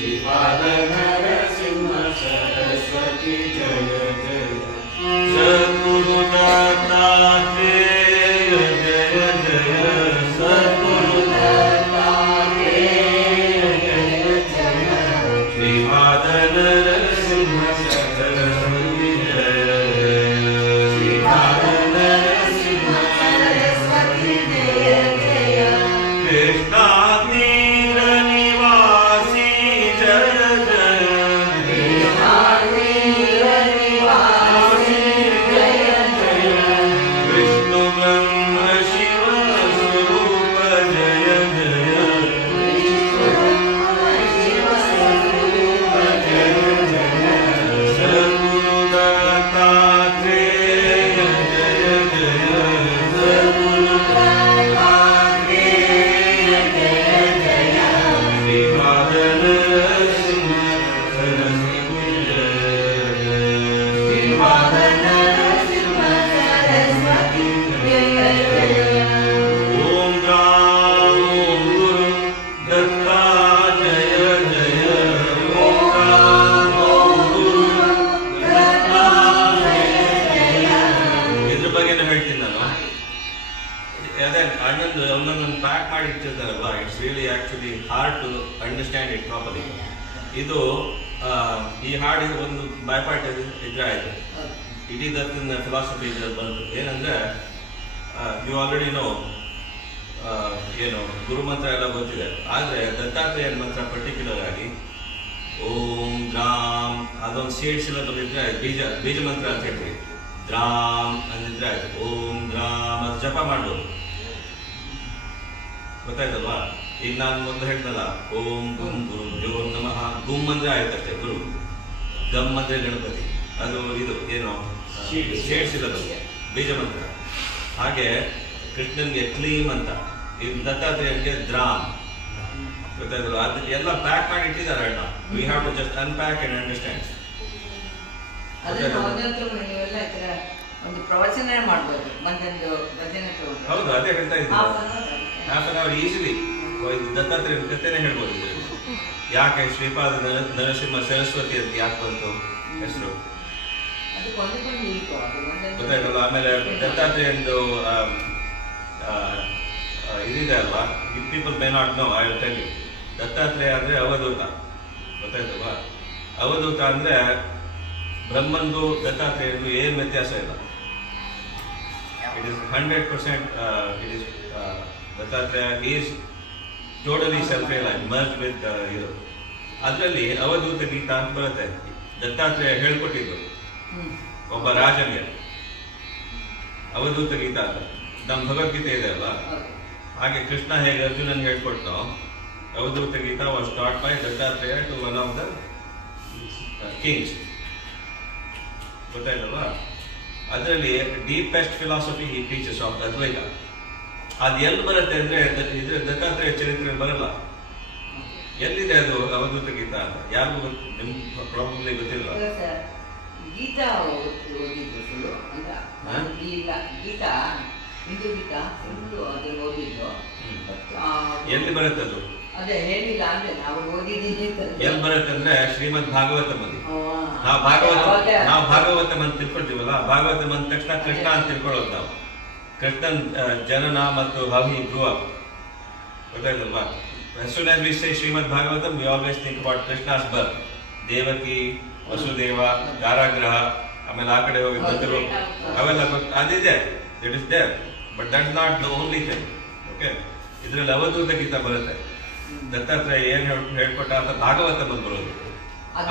श्रीपाद नरसिंह सरस्वती जय जय सद्गुरुदाता जय जय जय सद्गुरुदाता जय जय श्रीपाद नरसिंह सरस्वती जय श्रीपाद नरसिंह सरस्वती जय जय कृष्णा ಇದು ಈ ಹಾಡಿನ ಒಂದು ಬೈಪಾರ್ಟ್ ಇದ್ರೆ ಆಯ್ತು. ಇಡೀ ದತ್ತಿನ ಫಿಲಾಸಫಿ ಇದ್ರಲ್ಲಿ ಬಂತು. ಏನಂದ್ರೆ ಯು ಆಲ್ರೆಡಿ ನೋ ಏನು ಗುರುಮಂತ್ರ ಎಲ್ಲ ಗೊತ್ತಿದೆ. ಆದರೆ ದತ್ತಾತ್ರೇಯನ ಮಂತ್ರ ಪರ್ಟಿಕ್ಯುಲರ್ ಆಗಿ ಓಂ ದ್ರಾಮ್ ಅದೊಂದು ಸೇಡ್ ಸಿಲಬಲ್ ಇದ್ರೆ ಬೀಜ ಮಂತ್ರ ಅಂತ ಹೇಳ್ತೀವಿ. ದ್ರಾಮ್ ಅಂದಿದ್ರೆ ಆಯ್ತು. ಓಂ ದ್ರಾಮ್ ಅದು ಜಪ ಮಾಡ್ಬೋದು. ಗೊತ್ತಾಯ್ತಲ್ವಾ? ಈಗ ನಾನು ಮೊದಲು ಹೇಳ್ತಲ್ಲ ಓಂ ಗುಂ ಗುರು ಜೋ ನಮಃ. ಗುಮ್ ಅಂದ್ರೆ ಆಯ್ತಷ್ಟೇ ಗುರು, ಗಮ್ ಅಂದ್ರೆ ಗಣಪತಿ. ಅದು ಇದು ಏನು ಶೇಡ್ಸಿಲ್ಲ ಬೀಜ ಮಂತ್ರ. ಹಾಗೆ ಕೃಷ್ಣನ್ಗೆ ಕ್ಲೀಮ್ ಅಂತ, ಈ ದತ್ತಾತ್ರೇಯನ್ಗೆ ದ್ರಾಮ್. ಗೊತ್ತಾಯ್ತಲ್ಲ? ಅದಕ್ಕೆ ಎಲ್ಲ ಪ್ಯಾಕ್ ಮಾಡಿ ಇಟ್ಟಿದ್ದಾರೆ ಅಣ್ಣ. We have to just unpack and understand. ಒಂದು ಪ್ರವಚನ ಮಾಡ್ಬೋದು. ಹೌದು, ಅದೇ ಹೇಳ್ತಾ ಇದ್ದೀನಿ. Half an hour easily Dattatreya ಕಥೆನೇ ಹೇಳ್ಬೋದು. ಯಾಕೆ ಶ್ರೀಪಾದ ನರಸಿಂಹ ಸರಸ್ವತಿ ಅಂತ ಯಾಕೆ ಬಂತು ಹೆಸರು ಗೊತ್ತಾಯ್ತಲ್ಲ? ಆಮೇಲೆ ದತ್ತಾತ್ರೇಯಂದು ಇದಿದೆ ಅಲ್ವಾ, if people may not know I will tell you. Dattatreya ಅಂದ್ರೆ ಅವಧೂತ. ಗೊತ್ತಾಯ್ತಲ್ವಾ? ಅವಧೂತ ಅಂದ್ರೆ ಬ್ರಹ್ಮಂದು ದತ್ತಾತ್ರೇಯಂದು ಏನು ವ್ಯತ್ಯಾಸ ಇಲ್ಲ. It is 100% it is Dattatreya is totally self-realised, merge with ಇದು. ಅದರಲ್ಲಿ ಅವಧೂತ ಗೀತಾ ಅಂತ ಬರುತ್ತೆ. ದತ್ತಾತ್ರೇಯ ಹೇಳ್ಕೊಟ್ಟಿದ್ದು ಒಬ್ಬ ರಾಜನಿಗೆ ಅವಧೂತ ಗೀತಾ ಅಂತ. ನಮ್ಮ ಭಗವದ್ಗೀತೆ ಇದೆ ಅಲ್ವಾ, ಹಾಗೆ ಕೃಷ್ಣ ಹೇಗೆ ಅರ್ಜುನನ್ ಹೇಳ್ಕೊಟ್ನೋ, Avadhuta Gita was taught by Dattatreya to one of the kings. ಗೊತ್ತಾಯ್ತಲ್ವಾ? ಅದರಲ್ಲಿ deepest philosophy he teachers of Advaita. ಅದು ಎಲ್ಲಿ ಬರುತ್ತೆ ಅಂದ್ರೆ ಇದ್ರ ದತ್ತಾತ್ರೇಯ ಚರಿತ್ರೆ ಬರಲ್ಲ. ಎಲ್ಲಿದೆ ಅದು ಅವಧೂತ ಗೀತಾ ಅಂತ? ಯಾರಿಗೂ ನಿಮ್ ಪ್ರಾಬ್ಲಮ್ ಗೊತ್ತಿಲ್ಲ. ಗೀತಾ ಓದಿದ್ದು ಸುಳ್ಳು ಅಲ್ಲ. ಗೀತಾ ಹಿಂದೂ ಗೀತಾ ಸುಳ್ಳು ಅದನ್ನು ಓದಿದ್ದು. ಎಲ್ಲಿ ಬರುತ್ತೆ ಅದು? ಅದೇ ಹೇಳಿಲ್ಲ ಅಂದ್ರೆ ನಾವು ಓದಿದ್ದೀನಿ. ಎಲ್ಲಿ ಬರುತ್ತೆ ಅಂದ್ರೆ ಶ್ರೀಮದ್ ಭಾಗವತಂ ಅಲ್ಲಿ. ನಾವು ಭಾಗವತಂ ಅಂತ ತಿಳ್ಕೊಳ್ತೀವಲ್ಲ, ಭಾಗವತಂ ಅಂದ ತಕ್ಷಣ ಕೃಷ್ಣ ಅಂತ ತಿಳ್ಕೊಳ್ಳೋದು ನಾವು. ಕೃಷ್ಣನ್ ಜನನ ಮತ್ತು ಹೌ ಹಿ ಗ್ರೂ ಅಪ್. ಗೊತ್ತಾಯ್ತಲ್ವಾ? As soon as we say Srimad Bhagavatam, we always think about Krishna's birth. Devaki, Vasudeva, Garagraha, ಆಮೇಲೆ ಆ ಕಡೆ ಹೋಗಿ ಬಂದರು ಅವೆಲ್ಲ ಅದಿದೆ, it is there. But that is not the only thing. Okay, ಇದರಲ್ಲಿ ಅವಧೂತ ಗೀತಾ ಬರುತ್ತೆ. ದತ್ತಾತ್ರೇಯ ಏನ್ ಹೇಳ್ಕೊಟ್ಟ ಅಂತ ಭಾಗವತ ಬಂದು ಬರೋದು.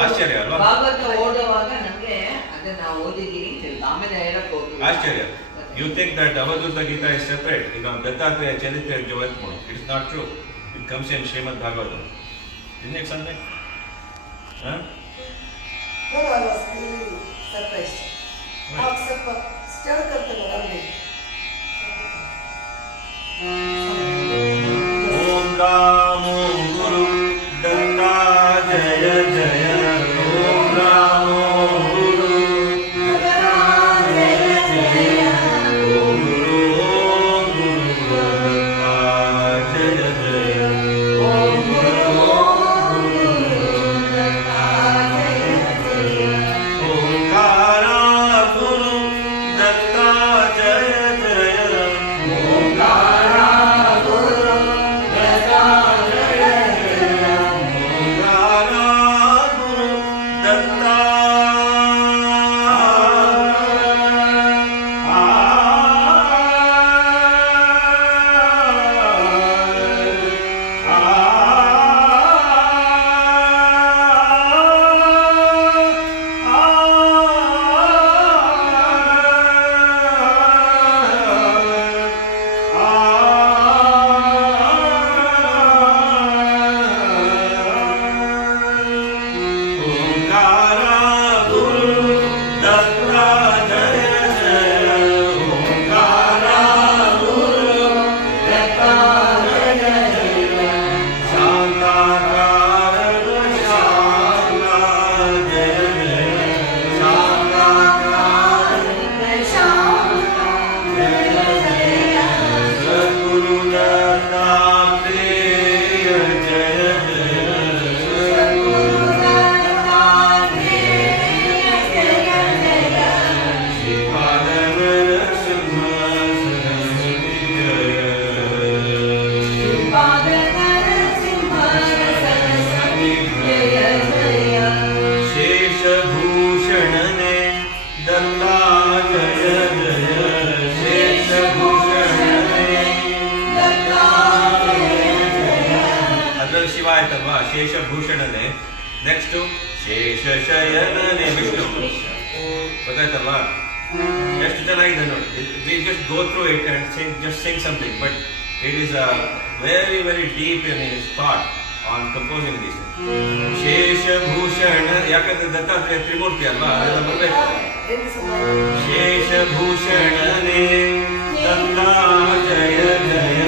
ಆಶ್ಚರ್ಯ ಅಲ್ವಾ? ಭಾಗವತ ಓದುವಾಗ ನಮಗೆ ಅದನ್ನ ಓದಿದೀನಿ ಆಮೇಲೆ ಹೇಳಕ್ ಹೋಗಿ ಆಶ್ಚರ್ಯ. You think that Avadhuta Gita is separate? You know, Dattatreya Charitra Javatmanu. It is not true. It comes in Srimad Bhagavatam. Isn't it something? Huh? No, I was really surprised. आप सब स्टर करते लगा मैं. Om Ram Om Guru Datta Jaya Jaya. Om Ram Om Guru Datta Jaya Jaya. Om Guru Datta Jaya Jaya. Om Guru ಶೇಷಭೂಷಣನೆ. Next ಶೇಷಶಯನನೆ ವಿಷ್ಣು. ಗೊತ್ತಾಯ್ತಲ್ವಾ? ಎಷ್ಟು ಚೆನ್ನಾಗಿದೆ ನೋಡಿ. We just go through it and sing something, but it is a very deep in his thought on composing this. ಶೇಷಭೂಷಣ, ಯಾಕಂದ್ರೆ ದತ್ತಾತ್ರೇಯ ತ್ರಿಮೂರ್ತಿ ಅಲ್ವಾ, ಅದೆಲ್ಲ ಬರ್ಬೇಕು. ಶೇಷಭೂಷಣನೆ ದತ್ತ ಜಯ ಜಯ